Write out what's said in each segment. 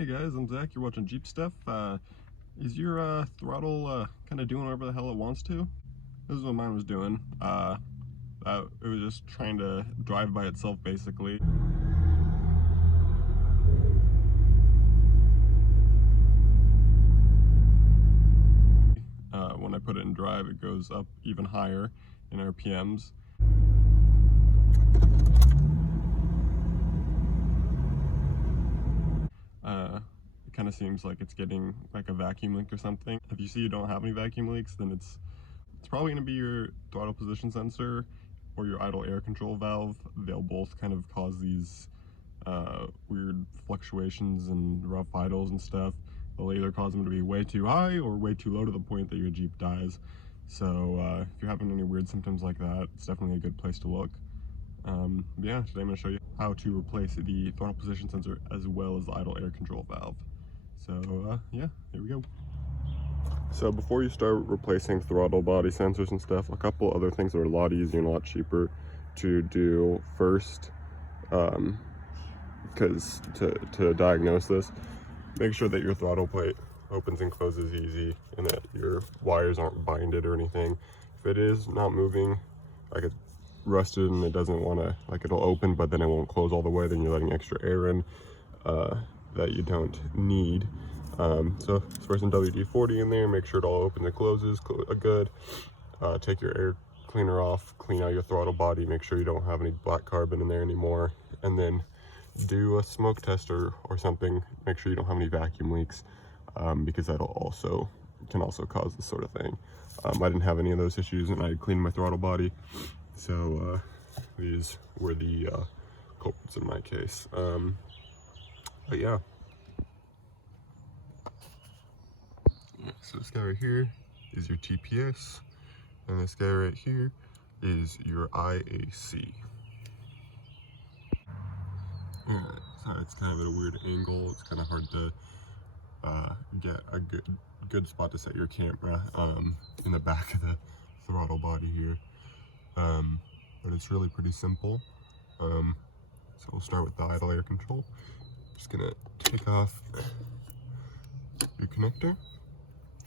Hey guys, I'm Zach. You're watching Jeep Stuff. Is your throttle kind of doing whatever the hell it wants to? This is what mine was doing. It was just trying to drive by itself, basically. When I put it in drive, it goes up even higher in RPMs. It kind of seems like it's getting like a vacuum leak or something. If you see you don't have any vacuum leaks, then it's probably going to be your throttle position sensor or your idle air control valve. They'll both kind of cause these weird fluctuations and rough idles and stuff. They'll either cause them to be way too high or way too low to the point that your Jeep dies. So if you're having any weird symptoms like that, it's definitely a good place to look. Yeah, today I'm going to show you how to replace the throttle position sensor as well as the idle air control valve. So yeah, here we go. So before you start replacing throttle body sensors and stuff, a couple other things that are a lot easier and a lot cheaper to do first, because to diagnose this, make sure that your throttle plate opens and closes easy and that your wires aren't binded or anything. If it is not moving, like it's rusted and it doesn't want to, like it'll open but then it won't close all the way, then you're letting extra air in that you don't need. So spray some WD-40 in there, make sure it all opens and closes good. Take your air cleaner off, clean out your throttle body, make sure you don't have any black carbon in there anymore, and then do a smoke test or something. Make sure you don't have any vacuum leaks, because that'll can also cause this sort of thing. I didn't have any of those issues and I cleaned my throttle body, so these were the culprits in my case. But yeah. So this guy right here is your TPS, and this guy right here is your IAC. Alright, so it's kind of at a weird angle. It's kind of hard to get a good spot to set your camera in the back of the throttle body here. But it's really pretty simple. So we'll start with the idle air control. Just gonna take off your connector,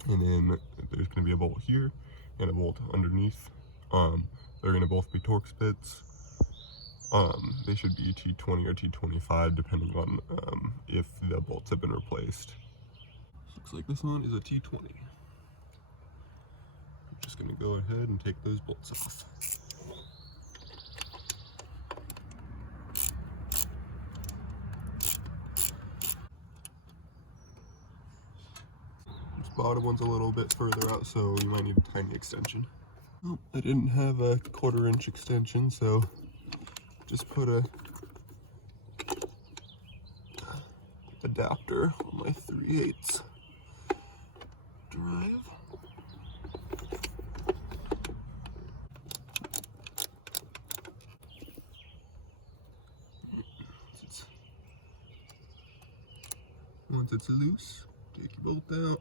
and then there's going to be a bolt here and a bolt underneath. They're going to both be Torx bits. They should be T20 or T25 depending on if the bolts have been replaced. Looks like this one is a T20. I'm just going to go ahead and take those bolts off. Bottom one's a little bit further out, so you might need a tiny extension. Oh, I didn't have a 1/4-inch extension, so just put a adapter on my 3/8 drive. Once it's loose, take your bolt out.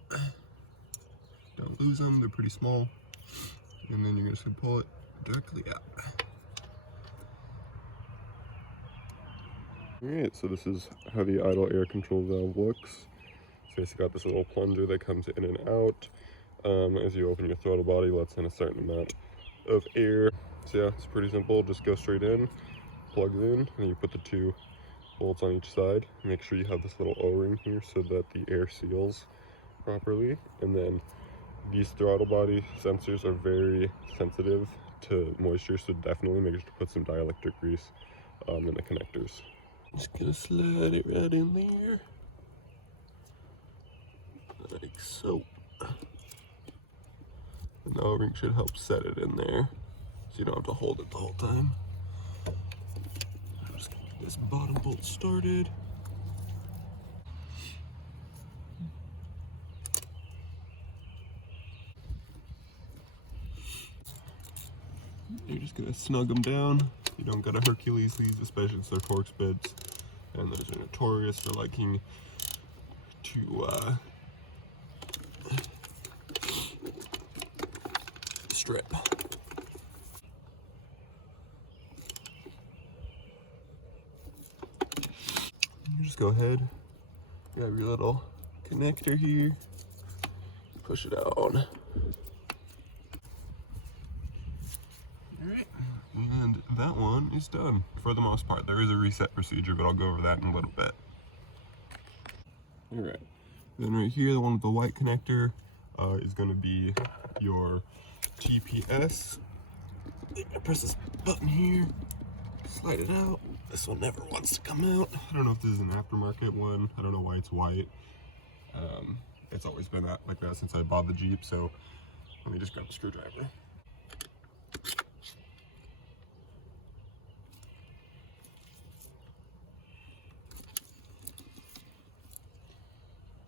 Don't lose them, they're pretty small. And then you're just gonna pull it directly out. Alright, so this is how the idle air control valve looks. So it's got this little plunger that comes in and out. As you open your throttle body, lets in a certain amount of air. So yeah, it's pretty simple. Just go straight in, plugs in, and you put the two bolts on each side. Make sure you have this little O-ring here so that the air seals properly. And then these throttle body sensors are very sensitive to moisture, so definitely make sure to put some dielectric grease in the connectors. Just gonna slide it right in there, like so. And the O-ring should help set it in there, so you don't have to hold it the whole time. I'm just gonna get this bottom bolt started. You're just gonna snug them down. You don't gotta Hercules these, especially since they're Torx bits, and those are notorious for liking to strip. You just go ahead, Grab your little connector here, push it on. Alright, and that one is done for the most part. There is a reset procedure, but I'll go over that in a little bit. Alright, then right here, the one with the white connector is going to be your TPS. I press this button here, slide it out. This one never wants to come out. I don't know if this is an aftermarket one. I don't know why it's white. It's always been like that since I bought the Jeep, so let me just grab the screwdriver.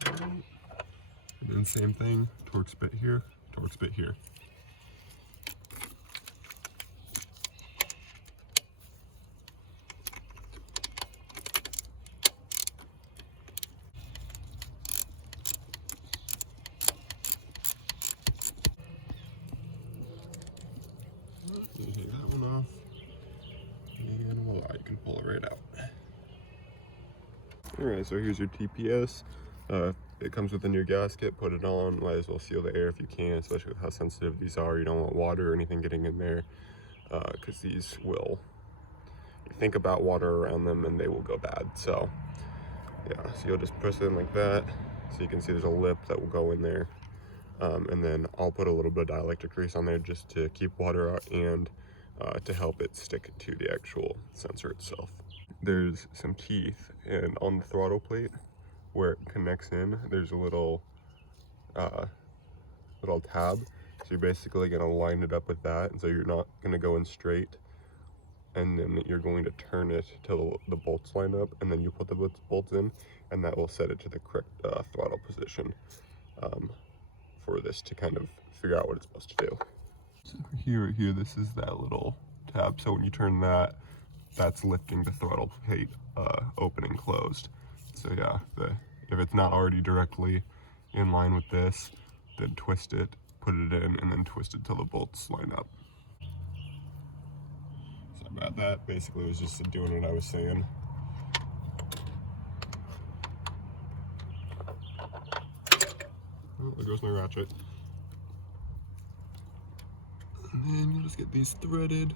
And then same thing, Torx bit here, Torx bit here. You take that one off, and voila, you can pull it right out. Alright, so here's your TPS. It comes with a new gasket. Put it on, might as well seal the air if you can, especially with how sensitive these are. You don't want water or anything getting in there, because these will, you think about water around them and they will go bad. So yeah, so you'll just press it in like that, so you can see there's a lip that will go in there. And then I'll put a little bit of dielectric grease on there just to keep water out and to help it stick to the actual sensor itself. There's some teeth, and on the throttle plate where it connects in, there's a little tab. So you're basically gonna line it up with that, and so you're not gonna go in straight, and then you're going to turn it till the bolts line up, and then you put the bolts in, and that will set it to the correct throttle position for this to kind of figure out what it's supposed to do. So right here, this is that little tab. So when you turn that, that's lifting the throttle plate open and closed. So yeah, if it's not already directly in line with this, then twist it, put it in, and then twist it till the bolts line up. Sorry about that. Basically, it was just doing what I was saying. Oh, there goes my ratchet. And then you'll just get these threaded.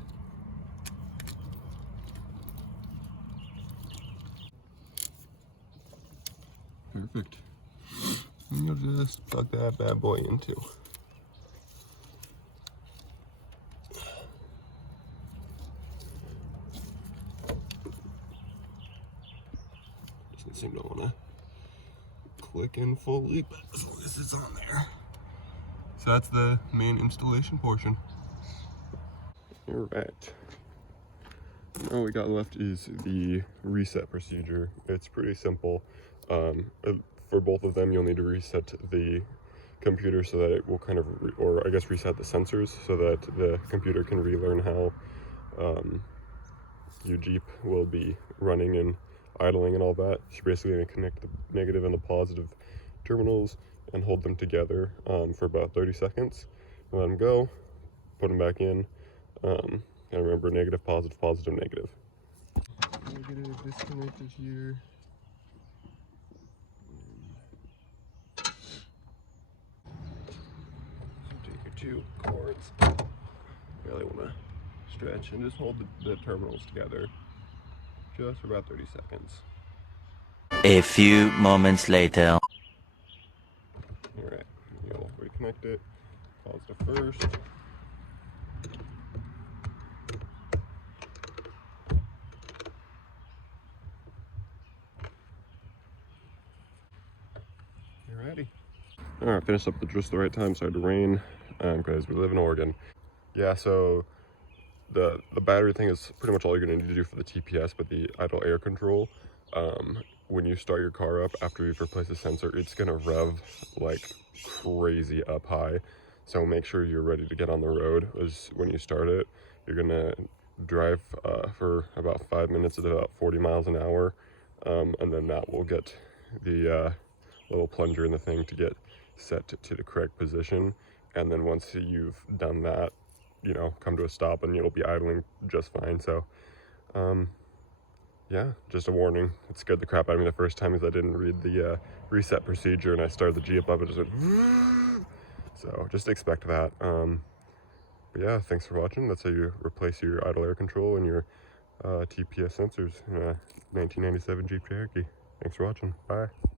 Perfect. And you'll just plug that bad boy in too. Doesn't seem to want to click in fully, but as long as it's on there. So that's the main installation portion. Alright. All we got left is the reset procedure. It's pretty simple. For both of them, you'll need to reset the computer so that it will kind of, or I guess reset the sensors so that the computer can relearn how your Jeep will be running and idling and all that. So you're basically going to connect the negative and the positive terminals and hold them together for about 30 seconds. And let them go, put them back in, and remember negative, positive, positive, negative. Negative disconnected here. Two cords. Really want to stretch and just hold the terminals together just for about 30 seconds. A few moments later. Alright, you'll reconnect it. Positive first. Alrighty. Alright, finished up at just the right time. Started to rain because we live in Oregon. Yeah, so the battery thing is pretty much all you're going to need to do for the TPS, but the idle air control, when you start your car up after you've replaced the sensor, it's going to rev like crazy up high. So make sure you're ready to get on the road when you start it. You're going to drive for about 5 minutes at about 40 miles an hour, and then that will get the little plunger in the thing to get set to the correct position. And then once you've done that, you know, come to a stop and you'll be idling just fine. So yeah, just a warning. It scared the crap out of me the first time because I didn't read the reset procedure, and I started the Jeep up and just went so just expect that. But yeah, thanks for watching. That's how you replace your idle air control and your TPS sensors in a 1997 Jeep Cherokee. Thanks for watching. Bye.